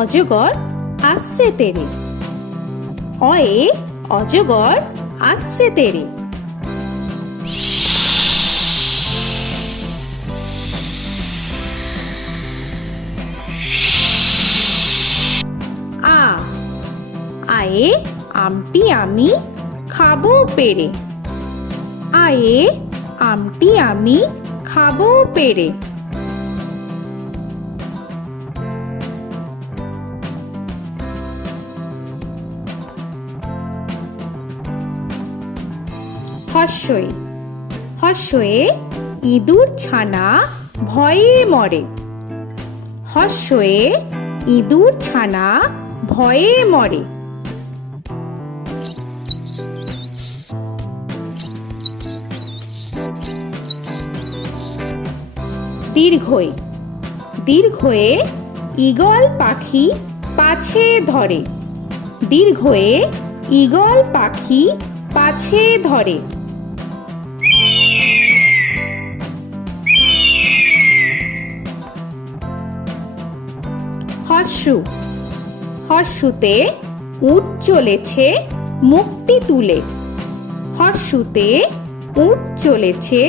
অজগর আসছে তেরে। অয়ে অজগর আসছে তেরে। আ আয়ে আমটি আমি খাবো পেরে। আয়ে আমটি আমি খাবো পেরে। হর্ষই হর্ষয়ে ইঁদুর ছানা ভয়ে মরে। হর্ষয়ে ইঁদুর ছানা ভয়ে মরে। দীর্ঘই দীর্ঘয়ে ঈগল পাখি পাছে ধরে। দীর্ঘয়ে ঈগল পাখি পাছে ধরে। হর্ষু হর্ষুতে উট চলেছে মুখটি তুলে। হর্ষুতে উট চলেছে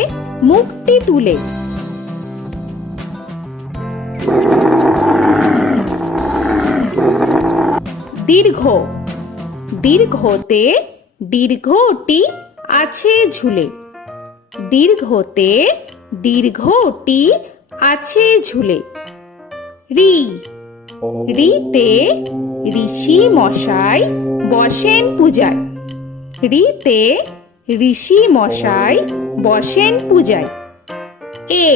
মুখটি তুলে। দীর্ঘ দীর্ঘতে দীর্ঘটি আছে ঝুলে। দীর্ঘতে দীর্ঘটি আছে ঝুলে। রি রিতে ঋষি মশাই বসেন পূজায়। রিতে ঋষি মশাই বসেন পূজায়। এ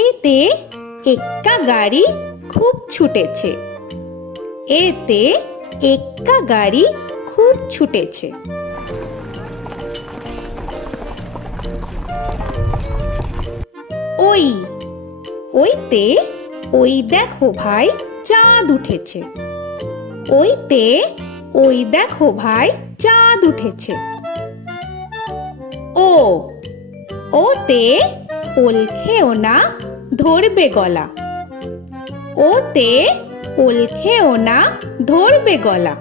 এতে এক্কা গাড়ি খুব ছুটেছে। এতে এক্কা গাড়ি খুব ছুটেছে। ওই ওইতে ওই দেখো ভাই চাঁদ উঠেছে। ওইতে ওই দেখো ভাই চাঁদ উঠেছে। ও ওতে ওল খেও না ধরবে গলা। ওতে ওল খেও না ধরবে গলা।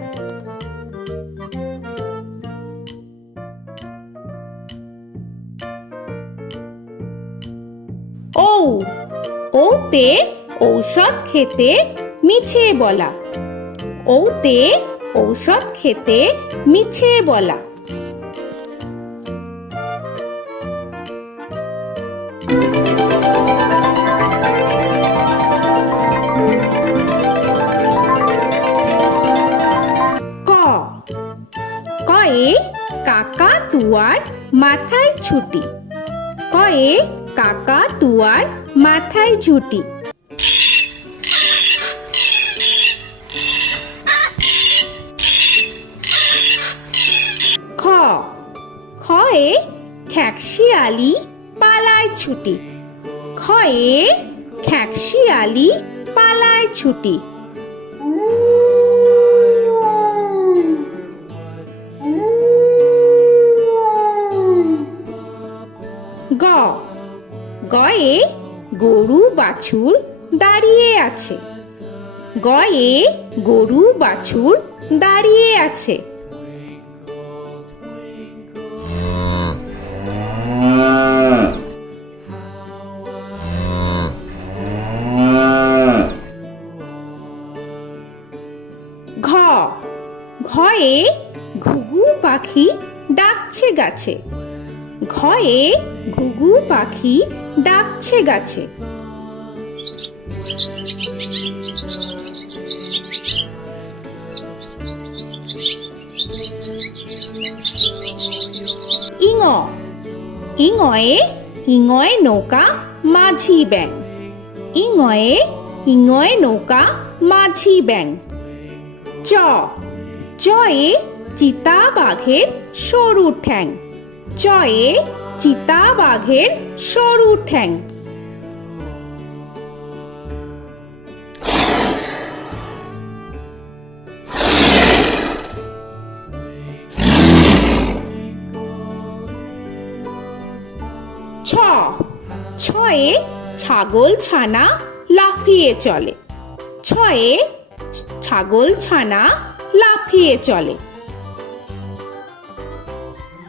ঔ ওতে ঔষধ খেতে মিছে বলা। ওতে ঔষধ খেতে মিছে বলা। ক কয়ে কাকা তুয়ার মাথায় ছুটি। কয়ে কাকা তুয়ার মাথায় ঝুটি। খ খয়ে খ্যাকশিয়ালি পালায় ছুটি। খয়ে খ্যাকশিয়ালি পালায় ছুটি। গ গয়ে গরু বাছুর দাঁড়িয়ে আছে। গয়ে গরু বাছুর দাঁড়িয়ে আছে। ঘ ঘয়ে ঘুঘু পাখি ডাকছে গাছে। ঘয়ে ঘুঘু পাখি ডাকছে গাছে। ইঙ ইঙয়ে ইঙয়ে নৌকা মাঝি ব্যাং। ইঙয়ে ইঙয়ে নৌকা মাঝি ব্যাং। চ চয়ে চিতা বাঘের সরু ঠ্যাং। চয়ে চিতা বাঘের সরু ঠ্যাং। ছ ছয়ে ছাগল ছানা লাফিয়ে চলে। ছয়ে ছাগল ছানা লাফিয়ে চলে।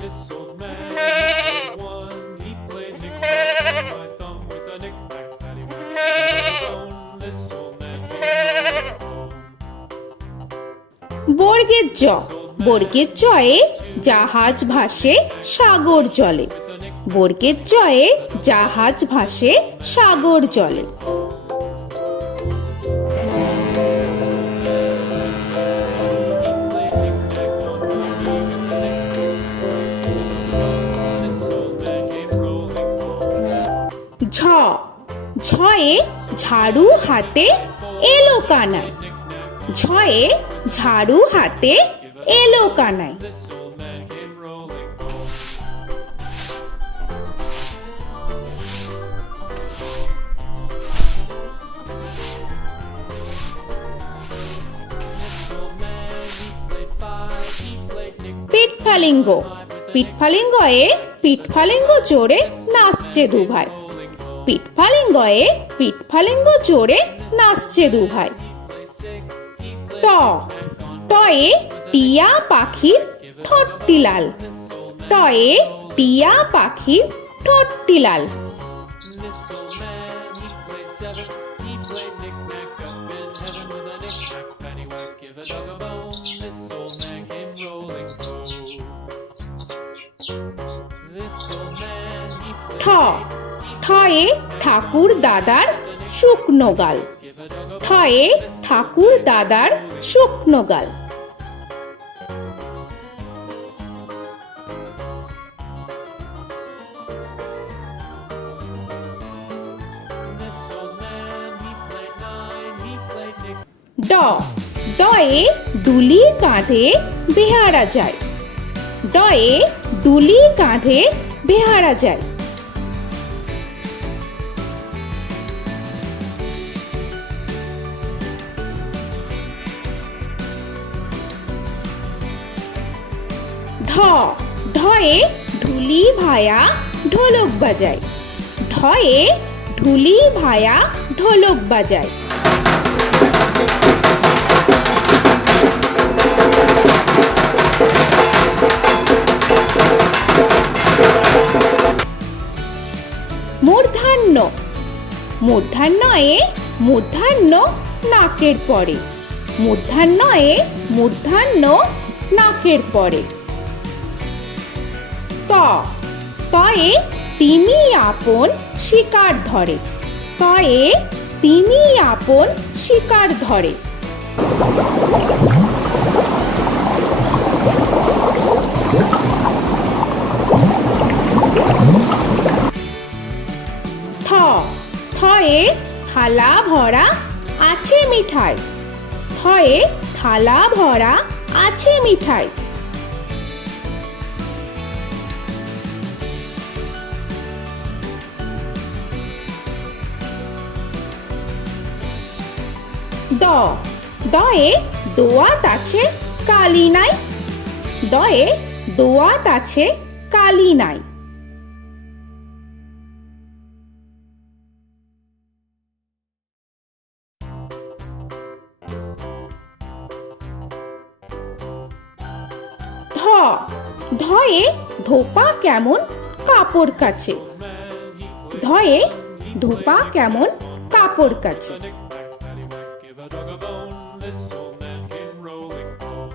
This old man had one. He played knick-knack on my thumb with a knick-knack, paddywhack, this old man came home. বর্গের জ, বর্গের জয়ে জাহাজ ভাসে সাগর জলে। বর্গের জয়ে জাহাজ ভাসে সাগর জলে। ঝ, ঝয়ে ঝাড়ু হাতে এলো কানাই। ঝয়ে ঝাড়ু হাতে এলো Kanai. This old man came rolling home. This old man, he played five. He played knick-knack. পিঠফালিঙ্গ, পিঠফালিঙ্গয়ে পিঠফালিঙ্গ জোরে নাচছে দুভাই। পিঠফালিঙ্গয়ে পিঠফালিঙ্গ জোরে নাচছে দুভাই। ট, টয়ে টিয়া পাখির ঠোঁটটি লাল। টয়ে টিয়া পাখির ঠোঁটটি লাল। This old man, he played seven. He played knick-knack up in heaven with a knick-knack, paddywhack, give a dog a bone. This old man came rolling home. This old man, he played ঠ, ঠয়ে ঠাকুর দাদার শুকনো গাল। ঠয়ে ঠাকুর দাদার শুকনো গাল। This old man, he played nine. He played knick. ড, ডয়ে ডুলি কাঁধে বেহারা যায়। ডয়ে ডুলি কাঁধে বেহারা যায়। ঢ, ঢয়ে ঢুলি ভায়া ঢোলক বাজায়। ঢয়ে ঢুলি ভায়া ঢোলক বাজায়। মূর্ধান্য, মূর্ধান্যয়ে মূর্ধান্য নাকের পরে। মূর্ধান্যয়ে মূর্ধান্য নাকের পরে। ত, তয়ে তিনি আপন শিকার ধরে। তয়ে তিনি আপন শিকার ধরে। থ, থয়ে থালা ভরা আছে মিঠাই। থয়ে থালা ভরা আছে মিঠাই। দ, দয়ে দোয়াত আছে কালি নাই। দয়ে দোয়াত আছে কালি নাই। ধ, ধয়ে ধোপা কেমন কাপড় কাচে। ধয়ে ধোপা কেমন কাপড় কাচে। Knick-knack, paddywhack, give a dog a bone. This old man came rolling home.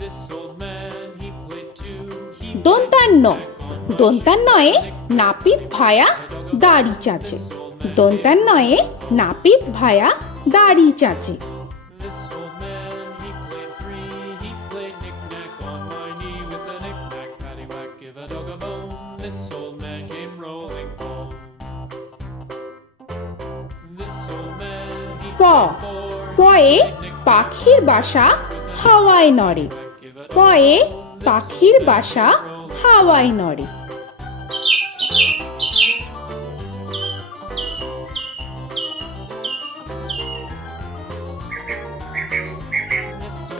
This old man, he played two. He দন্তান্ন, দন্তান্নয়ে নাপিত ভায়া দাড়ি চাচে। দন্তান্নয়ে নাপিত ভায়া দাড়ি চাচে। This old man, he played three. He played knick-knack on my knee with a knick-knack, paddywhack, give a dog a bone. This old man came rolling home. This old man, he প, played four. পয়ে পাখির বাসা হাওয়ায় নড়ে। পয়ে পাখির বাসা হাওয়ায় নড়ে।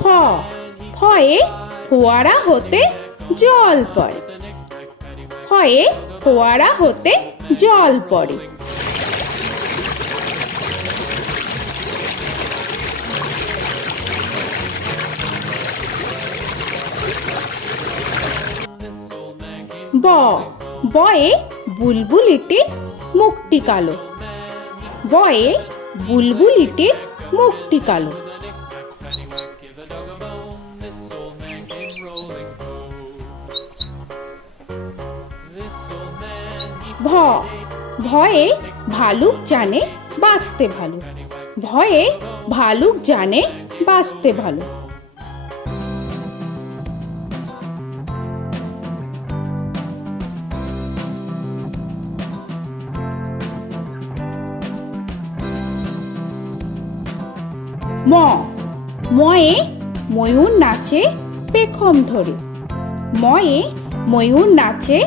ফ, ফয়ে ফোয়ারা হতে জল পড়ে। ফয়ে ফোয়ারা হতে জল পড়ে। ব বয়ে বুলবুলিটির মুখটি কালো বয়ে বুলবুলিটির মুখটি কালো Give a dog a bone, this old man came rolling home. This old man, he ভ ভয়ে ভালুক জানে বাঁচতে ভালো ভয়ে ভালুক জানে বাঁচতে ভালো ম ময়ে ময়ূর নাচে পেখম ধরে ময়ে ময়ূর নাচে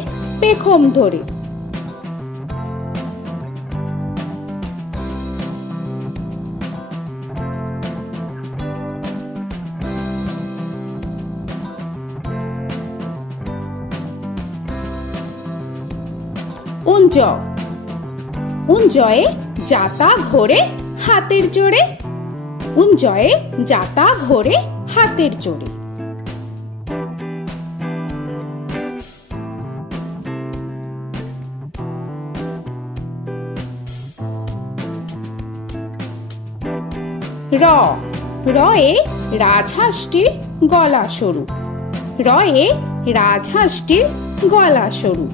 পেখম ধরে উঞ্জ উঞ্জয়ে যাতা ঘোরে হাতের জোরে উঞ্জয়ে যাতা ঘোরে হাতের জোরে র রয়ে রাজহাঁসটির গলা সরু রয়ে রাজহাঁসটির গলা সরু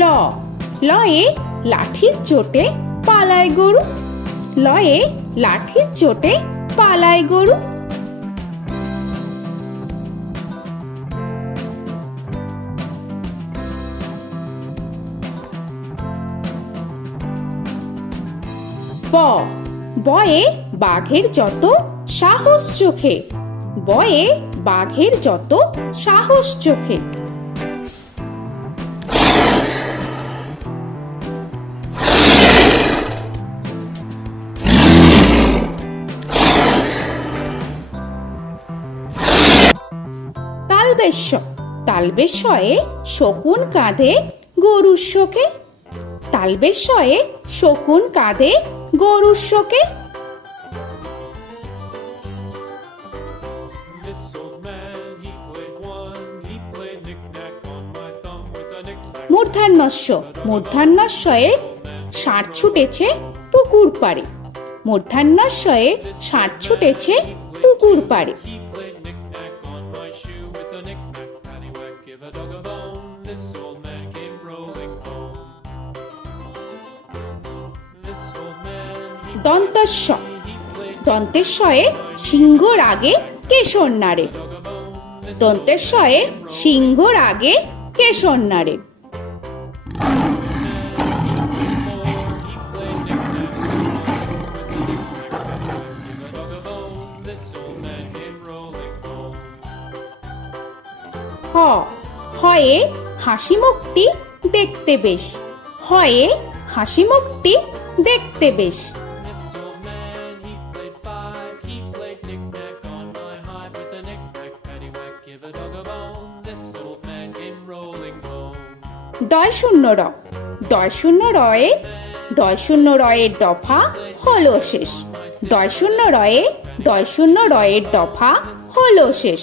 ল লয়ে লাঠির চোটে পালায় গরু লয়ে লাঠির চোটে পালায় গরু ব বয়ে বাঘের যত সাহস চোখে বয়ে বাঘের যত সাহস চোখে তালবেশ্য তালবেশ্যয়ে শকুন কাঁধে গরুর শোকে তালবেশ্যয়ে শকুন কাঁধে গরুর শোকে This old man, he played one, he played knick-knack on my thumb with a knick-knack. মূর্ধন্যস্য মূর্ধন্যস্বয়ে ষাঁড় ছুটেছে পুকুর পাড়ে মূর্ধন্যস্বয়ে ষাঁড় ছুটেছে পুকুর পাড়ে He played knick-knack on my shoe with a knick-knack, paddywhack, give a dog a bone. This old man came rolling home. This old man, he দন্তস্ব played দন্তেশ্বয়ে সিংহর আগে কেশর নাড়ে dog a bone. This দন্তেশ্বয়ে সিংহর আগে কেশর নাড়ে he played knick-knack on my shoe with a knick-knack, paddywhack, give a dog a bone. This old man came rolling home. হ হয়ে হাসি মুখটি দেখতে বেশ হয়ে হাসি মুখটি দেখতে বেশ This old man, he played five, he played knick-knack on my hive with a knick-knack, paddywhack, give a dog a bone. This old man came rolling home. ডয় শূন্য র ডয় শূন্য রয়ে ডয় শূন্য রয়ের দফা হলো শেষ ডয় শূন্য রয়ে ডয় শূন্য রয়ের দফা হলো শেষ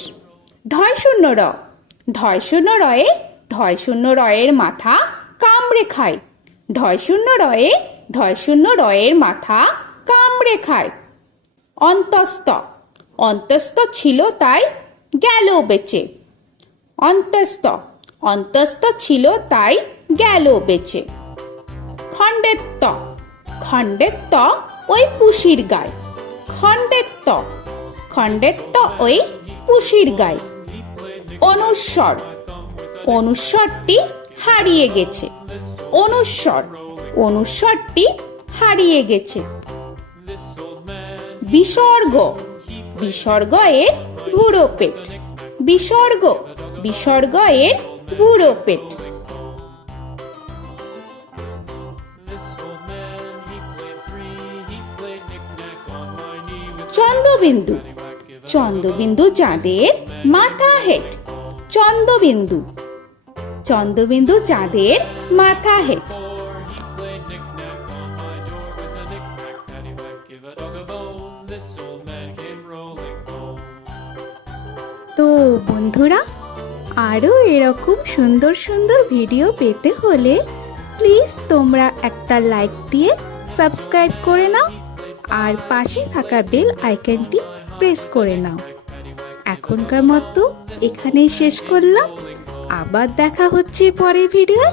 ঢয় শূন্য র ঢয় শূন্য রয়ে ঢয় শূন্য রয়ের মাথা কামড়ে খায় ঢয় শূন্য রয়ে ঢয় শূন্য রয়ের মাথা কামড়ে খায় অন্তস্থ অন্তস্থ ছিল তাই গেল বেঁচে অন্তস্থ অন্তস্থ ছিল তাই গেল বেঁচে খণ্ডেত্ব খণ্ডেত্ব ওই পুষির গায় খণ্ডেত্ব খণ্ডেত্ব ওই পুষির গায় অনুস্বর অনুস্বরটি হারিয়ে গেছে অনুস্বর অনুস্বরটি হারিয়ে গেছে This old man, বিসর্গ বিসর্গ এর বুড়ো পেট বিসর্গ বিসর্গ এর বুড়ো পেট this old man, he played three, he played knick-knack on my knee with Chandrabindu paddywhack, give a Chandrabindu চাঁদের মাথা হেট চন্দ্রবিন্দু চন্দ্রবিন্দু চাঁদের মাথা হেট। তো বন্ধুরা, আরও এরকম সুন্দর সুন্দর ভিডিও পেতে হলে প্লিজ তোমরা একটা লাইক দিয়ে সাবস্ক্রাইব করে নাও আর পাশে থাকা বেল আইকনটি প্রেস করে নাও। এখনকার মতো এখানেই শেষ করলাম, আবার দেখা হচ্ছে পরের ভিডিও।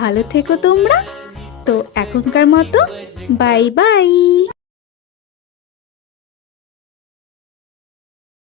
ভালো থেকো তোমরা। তো এখনকার মতো বাই বাই।